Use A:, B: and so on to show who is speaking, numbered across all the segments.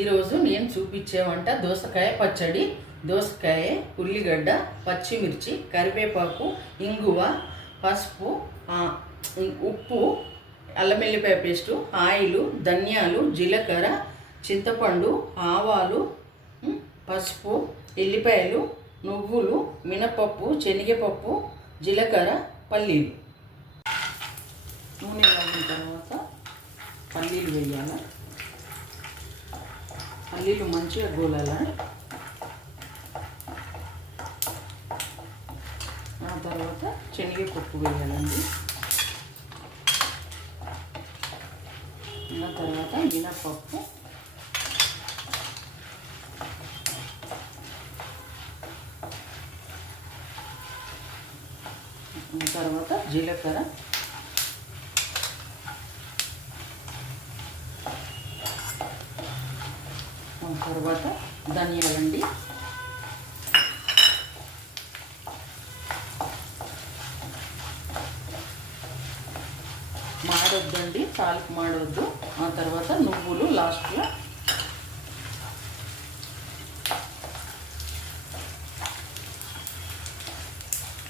A: ఈరోజు నేను చూపించే వంట దోసకాయ పచ్చడి దోసకాయ ఉల్లిగడ్డ పచ్చిమిర్చి కరివేపాకు ఇంగువ పసుపు ఉప్పు అల్లం వెల్లిపాయ పేస్టు ఆయిలు ధనియాలు జీలకర్ర చింతపండు ఆవాలు పసుపు ఎల్లిపాయలు నువ్వులు మినపప్పు శనగపప్పు జీలకర్ర పల్లీలు. నూనె తర్వాత పల్లీలు వేయాలి? పల్లీలు మంచిగా గోలాల? ఆ తర్వాత శనగపప్పు వేయాలండి. ఆ తర్వాత మినపప్పు. తర్వాత జీలకర్ర. తర్వాత ధనియాలండి మాడొద్దండి తాలికి మాడవద్దు ఆ తర్వాత నువ్వులు లాస్ట్లో.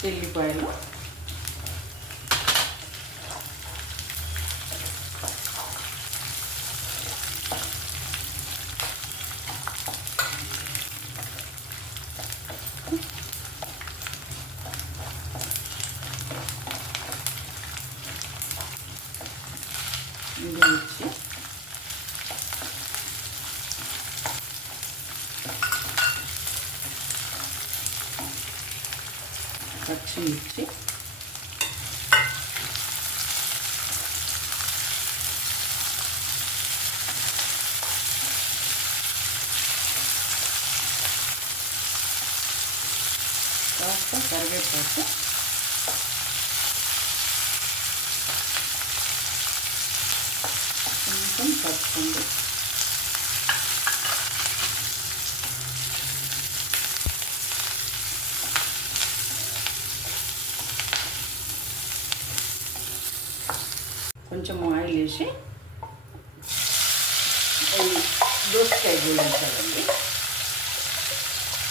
A: ఎల్లిపాయలు. 이거 넣지 같이 넣지 Просто сорвет просто. కొంచెం పసుపుండి. కొంచెం ఆయిల్ వేసి దోసకాయ వేయించాలండి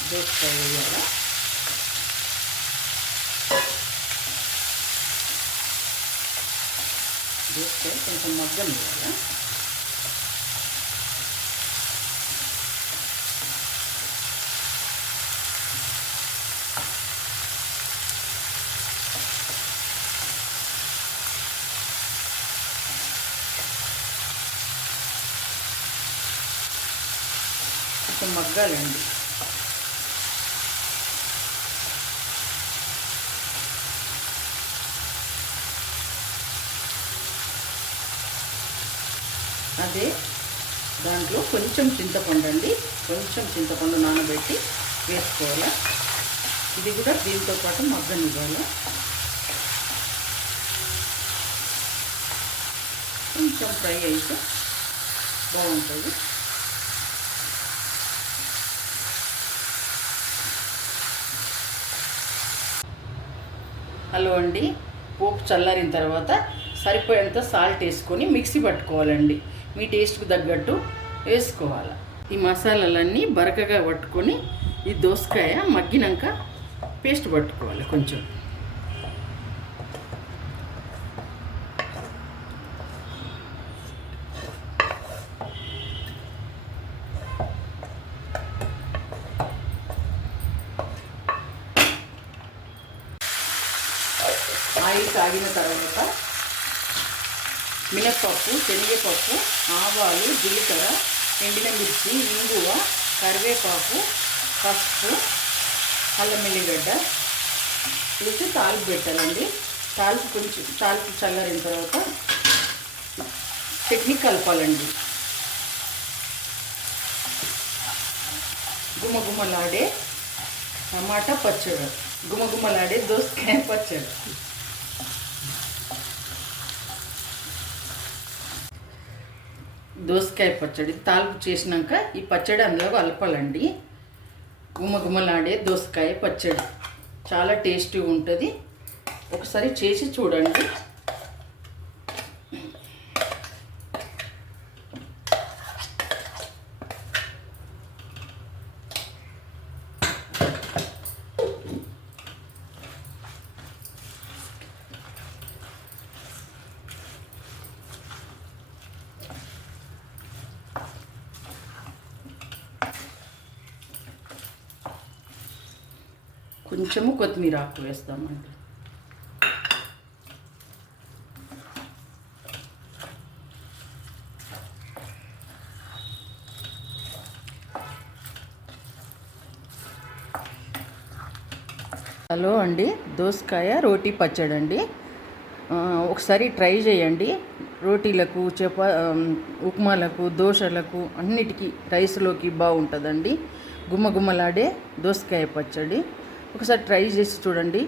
A: దోసకాయ వేయాలి దోసకాయ కొంచెం మగ్గం వేయాలి కొంచెం మగ్గాలండి. అదే దాంట్లో కొంచెం చింతపండు అండి. కొంచెం చింతపండు నానబెట్టి వేసుకోవాలి. ఇది కూడా దీంతో పాటు మగ్గనివ్వాలి. కొంచెం ఫ్రై అయితే బాగుంటుంది. హలో అండి. పోపు చల్లారిన తర్వాత సరిపోయేంత సాల్ట్ వేసుకొని మిక్సీ పట్టుకోవాలండి. మీ టేస్ట్కి తగ్గట్టు వేసుకోవాలి. ఈ మసాలాలన్నీ బరకగా పట్టుకొని ఈ దోసకాయ మగ్గినాక పేస్ట్ పట్టుకోవాలి కొంచెం. తాగిన తర్వాత మినప్పప్పు శనగపప్పు ఆవాలు జీలకర్ర ఎండిన మిర్చి ఇంగువ కరివేపాకు పసుపు అల్లం ఎల్లిగడ్డ వేసి తాలిపు పెట్టాలండి. తాలిపు కొంచెం తాలిపు చల్లారిన తర్వాత చట్నీ కలపాలండి. గుమగుమలాడే టమాటా పచ్చడి. గుమగుమలాడే దోసకాయ పచ్చడి. దోసకాయ పచ్చడి తాలింపు చేసినాక ఈ పచ్చడి అందులో కలపాలండి. గుమగుమలాడే దోసకాయ పచ్చడి. చాలా టేస్టీగా ఉంటుంది. ఒకసారి చేసి చూడండి. కొంచెము కొత్తిమీర ఆకు వేస్తామండి. హలో అండి దోసకాయ రోటీ పచ్చడి అండి ఒకసారి ట్రై చేయండి. రోటీలకు చపా ఉప్మాలకు దోశలకు అన్నిటికీ రైస్లోకి బాగుంటుందండి. గుమ్మగుమ్మలాడే దోసకాయ పచ్చడి. ఒకసారి ట్రై చేసి చూడండి.